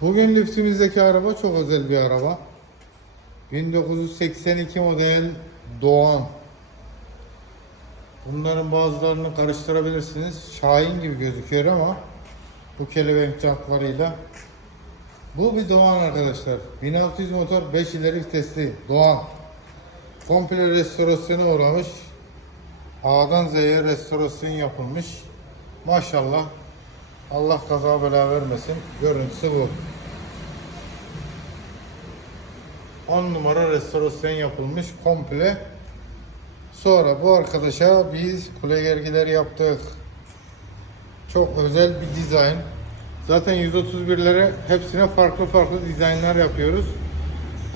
Bugün liftimizdeki araba çok özel bir araba. 1982 model Doğan. Bunların bazılarını karıştırabilirsiniz. Şahin gibi gözüküyor ama bu kelebek jantlarıyla. Bu bir Doğan arkadaşlar. 1600 motor 5 ileri vitesli Doğan. Komple restorasyona uğramış. A'dan Z'ye restorasyon yapılmış. Maşallah. Allah kaza bela vermesin. Görüntüsü bu. 10 numara restorasyon yapılmış komple. Sonra bu arkadaşa biz kule gergileri yaptık. Çok özel bir dizayn. Zaten 131'lere hepsine farklı farklı dizaynlar yapıyoruz.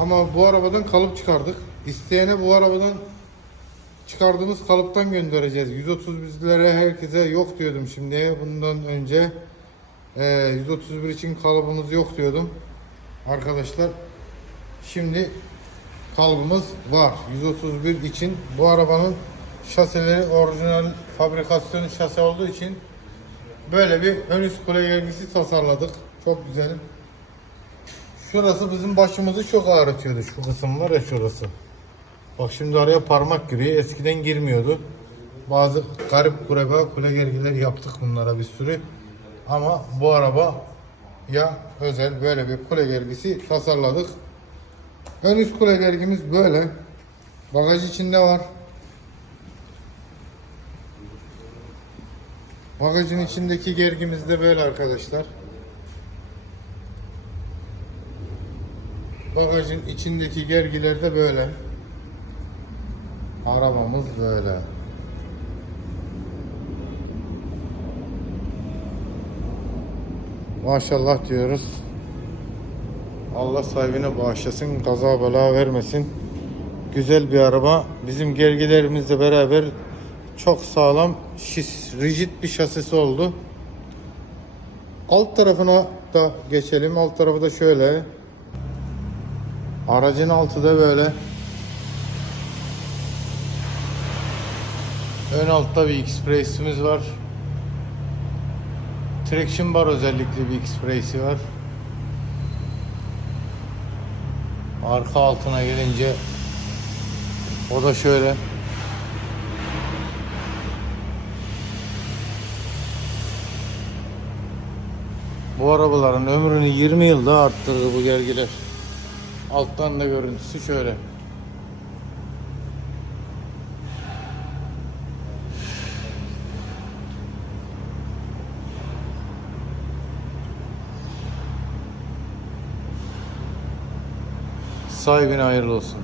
Ama bu arabadan kalıp çıkardık. İsteyene bu arabadan çıkardığımız kalıptan göndereceğiz. 131'lere herkese yok diyordum şimdi. Bundan önce e, 131 için kalıbımız yok diyordum. Arkadaşlar şimdi kalıbımız var. 131 için bu arabanın şaseleri orijinal fabrikasyon şase olduğu için böyle bir ön üst kule gergisi tasarladık. Çok güzel. Şurası bizim başımızı çok ağrıtıyordu. Şu kısım var ya şurası. Bak şimdi araya parmak giriyor. Eskiden girmiyordu. Bazı garip kureba kule gergileri yaptık bunlara bir sürü. Ama bu araba ya özel böyle bir kule gergisi tasarladık. Ön üst kule gergimiz böyle. Bagaj içinde var. Bagajın içindeki gergimiz de böyle arkadaşlar. Bagajın içindeki gergiler de böyle. Arabamız böyle. Maşallah diyoruz. Allah sahibine bağışlasın, kaza bela vermesin. Güzel bir araba. Bizim gergilerimizle beraber çok sağlam, şis, rigid bir şasisi oldu. Alt tarafına da geçelim. Alt tarafı da şöyle. Aracın altı da böyle. Ön altta bir X-Brace'imiz var. Traction bar özellikle bir X-Brace'i var. Arka altına gelince o da şöyle. Bu arabaların ömrünü 20 yılda arttırdı bu gergiler. Alttan da görüntüsü şöyle. Sahibine hayırlı olsun.